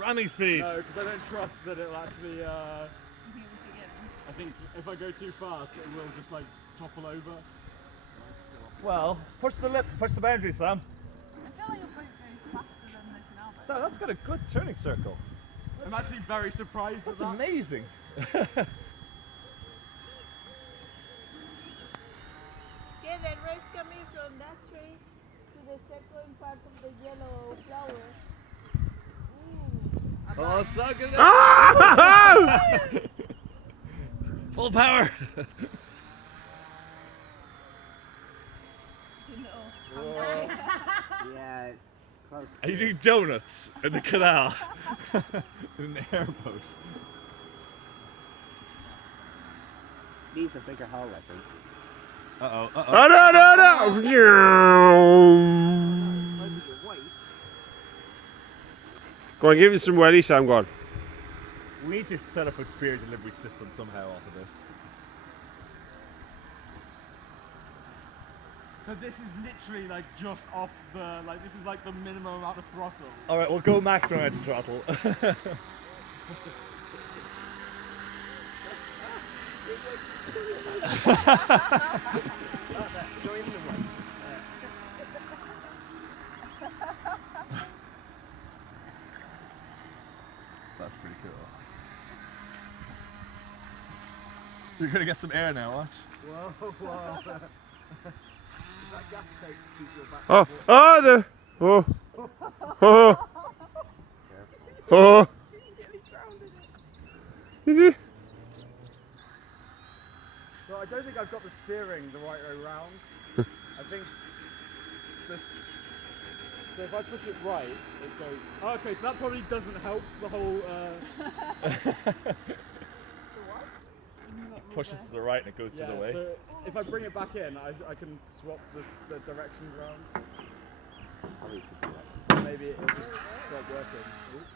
Running speed! No, because I don't trust that it'll actually, I think if I go too fast, it will just like topple over. Well, push the boundary, Sam. I feel like your boat goes faster than the canal boat. That's got a good turning circle. I'm actually very surprised That's at that. amazing. Yeah, the rays coming from that tree to the second part of the yellow flower. Ooh. Oh, suck it! Ah! Full power! Yeah, it's close. Are you doing donuts in the canal? In the airboat. Needs a bigger hole, I think. Uh-oh, uh-oh. Oh, no, no, no! Go on, give you some welly, Sam, go on. We need to set up a beer delivery system somehow off of this. So this is literally like just off the, like this is like the minimum amount of throttle. Alright, we'll go maximum amount of throttle. That's pretty cool. You're gonna get some air now, watch. Whoa, whoa. Oh, oh, the, oh, oh, oh. Did you? So I don't think I've got the steering the right way round. I think this. So if I push it right, it goes. Oh, okay, so that probably doesn't help the whole. Pushes to the right and it goes Yeah. to the way. So if I bring it back in, I can swap the directions around. Maybe it'll just stop working. Ooh,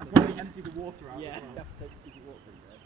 so probably empty the water out. Yeah. As well. You have to take stupid water in there.